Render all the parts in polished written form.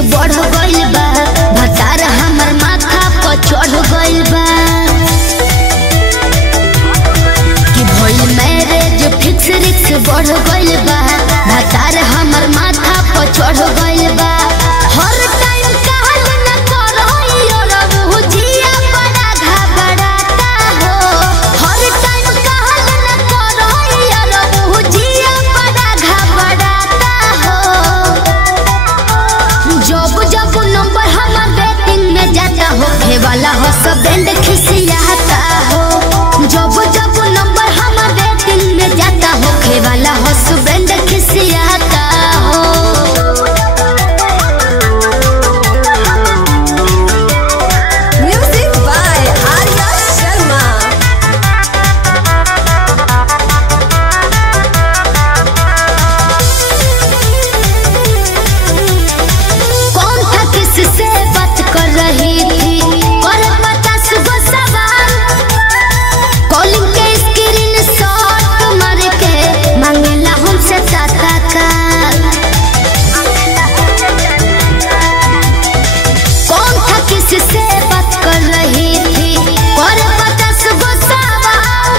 बढ़ गइल बा, भतार हमर माथा पर चढ़ गइल बा। कि भइल मैरिज फिक्स रिक्स बढ़ गइल बा, भतार हमर माथा पर चढ़ गइल बा। हर टाइम कहल न करहियो रबू जिया बड़ा घबराता हो। हर टाइम कहल न करहियो रबू जिया बड़ा घबराता हो। जब जब नंबर हमर वेटिंग में जाता हो, वाला हो सब बैंड खिसियाता हो। जब जब नंबर हमर वेटिंग में जाता हो, वाला हो सब बैंड खिसियाता हो। Music by Arya Sharma. कौन था किससे बात कर रही थी, और 50 गो सवाल। कॉलिंग के स्क्रीन शॉट मार के मांगेला हमसे टाटा का। कौन था किससे बात कर रही थी, और 50 गो सवाल।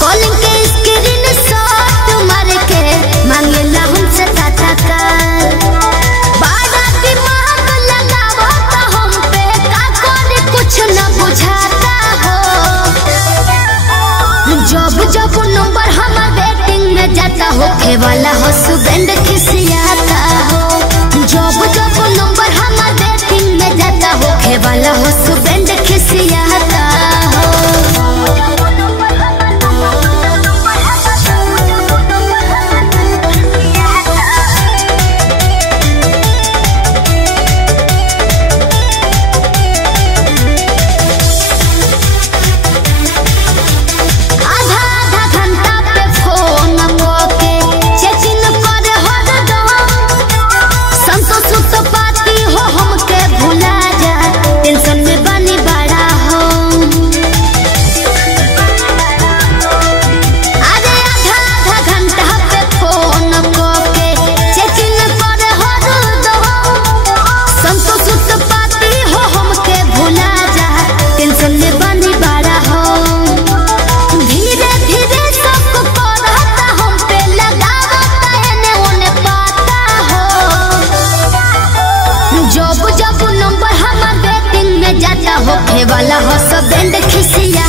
कॉलिंग के स्क्रीन शॉट मार के मांगेला हमसे टाटा का। बड़ा दिमाग लगावता हम पे, का करे कुछ न बुझाता हो। जब जब नंबर हमर वेटिंग में जाता हो, वाला हो सुबेंड खिसियाता हो। जब जब नंबर हमर वेटिंग में जाता हो, वाला हो सुबेंड खिसियाता हो। आधा आधा घंटा पे फोन करके चेकिंग करे हरदम। संतोष तो पाती हो हमके भुला जा, टेंशन में बनी बड़ा हो। अरे आधा आधा घंटा पे फोन करके चेकिंग करे हरदम। संतोष तो पाती हो हमके भुला जा, टेंशन में बनी बड़ा हो। धीरे धीरे सबको करता हम पे लगावता एने ओने पाता हो। जब जब नंबर हमर वेटिंग में जाता हो, वाला हो सब बैंड खिसिया